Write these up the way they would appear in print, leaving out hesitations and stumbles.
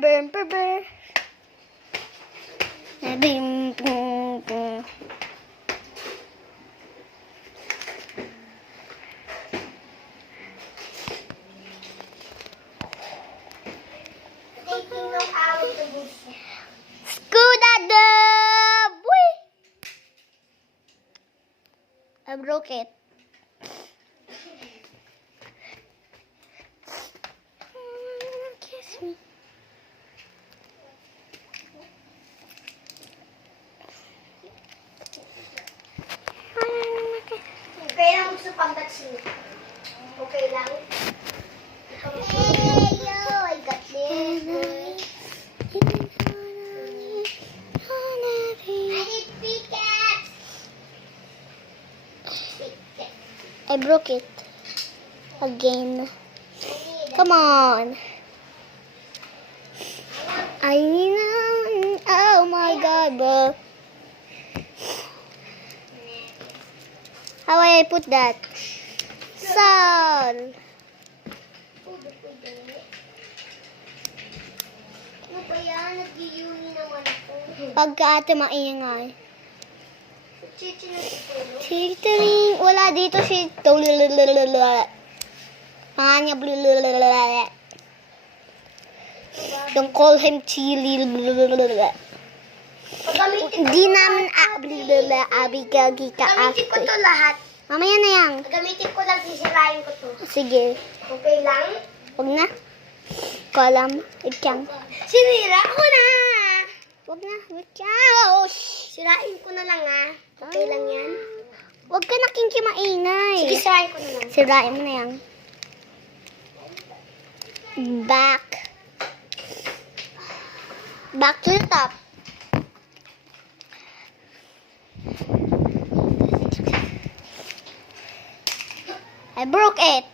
Bim, bim, bim. Bim, bim, bim. Taking them out of the bush. Scooter! Whee! I broke it. Kiss me. Kaya lang gusto pag-touch niya. Okay lang? Hey, yo! I got this. I need pickaxe! I broke it. Again. Come on. I need. Oh my god, bro. How I put that? Sal. Ano ba yan? Nag-uni naman ako. Pagka ate maingay. Chichi na siguro. Titiring. Wala dito si Panya. Don't call him chili. Pagamitin Hindi namin abigagika Gamitin ko to lahat. Mamaya na yan. Gamitin ko lang, sisirain ko to. Sige. Okay lang? Huwag na. Kalam. Ikyang. Sinira ko na! Huwag na. Ikyang. Sirain ko na lang Okay lang yan? Huwag ka na kinki maingay. Sige, sirain ko na lang. Sirain mo na yan. Back. Back to the top. I broke it.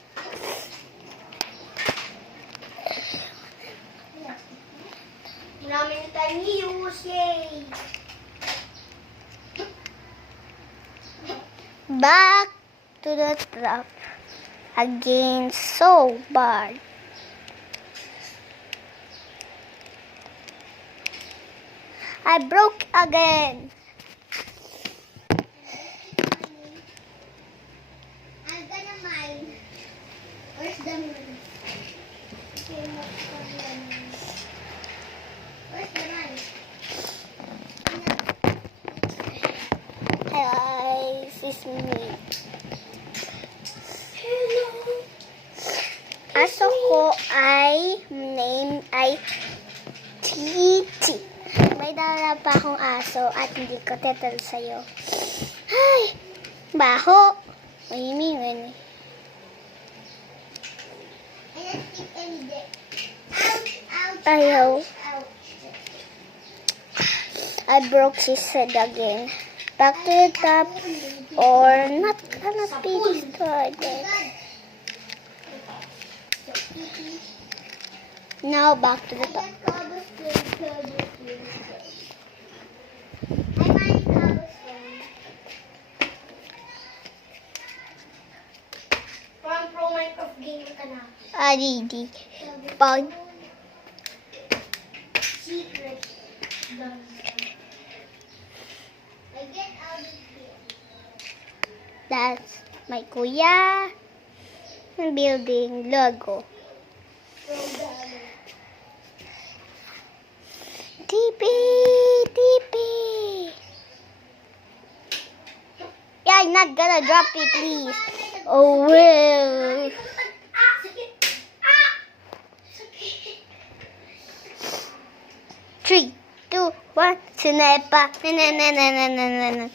Marami na tayong use, yay! Back to the top. Again, so bad. I broke again. I'm gonna mine. Where's the mine? Where's the mine? Hi, this is me. Hello. Aso ko ay name ay Titi. May dala pa akong aso at hindi ko tetel sa'yo. Ay, baho. Mahimingan. I don't think any day. Ouch, ouch, Ayaw. ouch. I broke his head again. Back to the top or not gonna be destroyed. Now back to the top. Parang pro Minecraft game ka na. Already. Pag Secret. I get out of here. that's my kuya building logo. TP, TP. Yeah, I'm not gonna drop it, please. Oh well. Ah! Sakit! Ah! Sakit! 3, 2, 1. Sinepa. Na na na na na na na.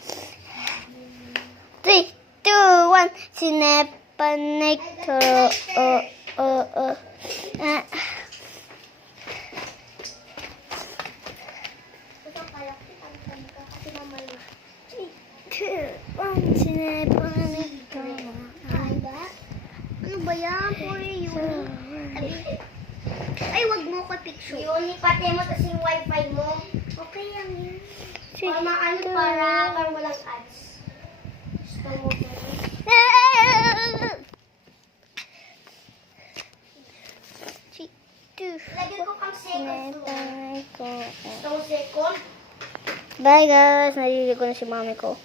3, 2, 1. Sinepa nectar. Ito kaya kitang ka kasi mamaya. 3, 2, 1. Sinepa nectar. Ano ba yan? Puri yun. Ay, wag mo ko picture. Yun, ipate mo tas yung wifi mo. Okay lang yan. Para maano para walang ads. Gusto mo ba? Lagyan ko kang second floor. second. Bye guys, naliligo na si mami ko.